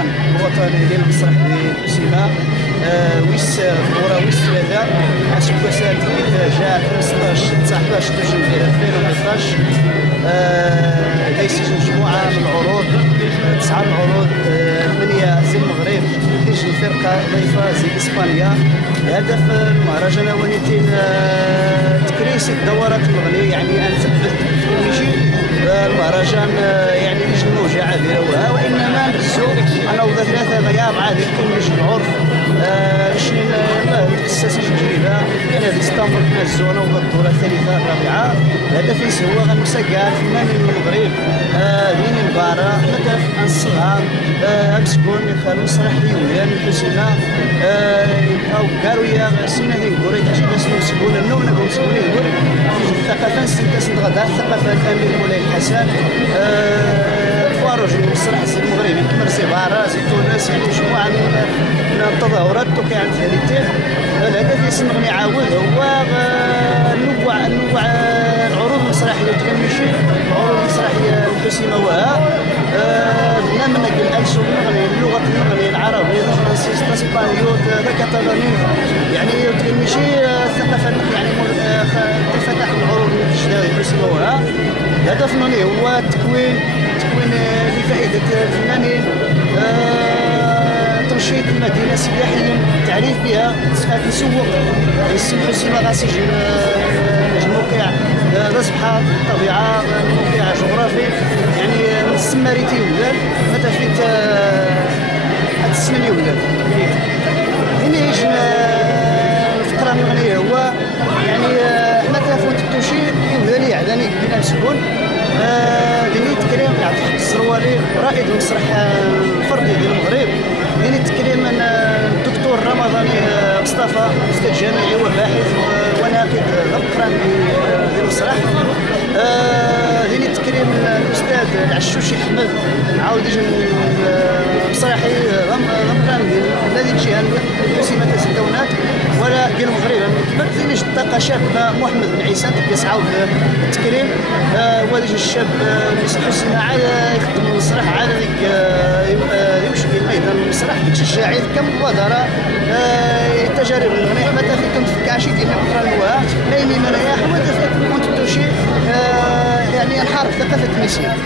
المهرجان الوطني ديال المسرح ديال السينما ويس الدوره ويس 3 عشق وسائل جاء 15 19 جويلية 2011 يسجل مجموعه من العروض 9 العروض 8 زي المغرب تيجي الفرقه ضيفه زي اسبانيا. هدف المهرجان الاولاني تكريس الدورات المغنيه يعني ان تثبت يجي المهرجان يعني يجي الموجه عابره وانما نهزو انا وضع 3 غياب عادي كاين العرف شنو الاساسي جديده يعني هذه اسطنبول نهزو انا وضع الدوره الثالثه الرابعه. الهدف هو غنسجل فنانين من المغرب دين البارة هدف الصغار امسكون يخلوا مسرح ديوان الحسنى او كارويا سينا ديال كوريك تجي باش نمسكون النوم نقوم مسكون يقول الثقافه نستنتج غدا الثقافه الامير مولاي الحسن فواروج المسرح المغربي كما سيبارا سي تونس يعني مجموعه من التظاهرات توقع عند الثالثين. الهدف يسمى يعاود هو النوع العروض المسرحيه تكمشي العروض المسرحيه الحسيمه وها نمنا الالسن المغنيه اللغه المغنيه العربيه الفرنسيه الاسبانيول الكتالوني يعني تكمشي الثقافه يعني فتح العروض الحسيمه وها. الهدف مني هو تكوين لفائده الفنانين تنشيط المدينه سياحيا التعريف بها تسوق السي الحسيمه غاسي الموقع راس بحر الطبيعه موقع جغرافي يعني السماريتي ولاد متى فيت هاد السنه ولاد هنا يجي الفقره المغنيه هو يعني حنا تلفون التوشي يولاني عداني بنا مسكون ديني تكريم عبد الحق الزروالي رائد المسرح الفردي ديال المغرب ديني تكريم الدكتور رمضاني مصطفى استاذ جامعي وباحث وناقد القران ديال المسرح ديني تكريم الاستاذ العشوشي احمد عاود يجي مسرحي غمران ديال هذه الجهه الحسيمه الزيتونات ولا ديال المغرب كما ديني الطاقه شاب محمد بن عيسى كيسعى التكريم والد الشاب الحسيمه عاد يخدم المسرح عاد يمشي في ميدان المسرح كتشجعي كمبادره التجارب المغنيه حتى في كنت عشي ديال القران وها نايمي منايا حتى في كنت توشي يعني انحرف ثقافه النسيان.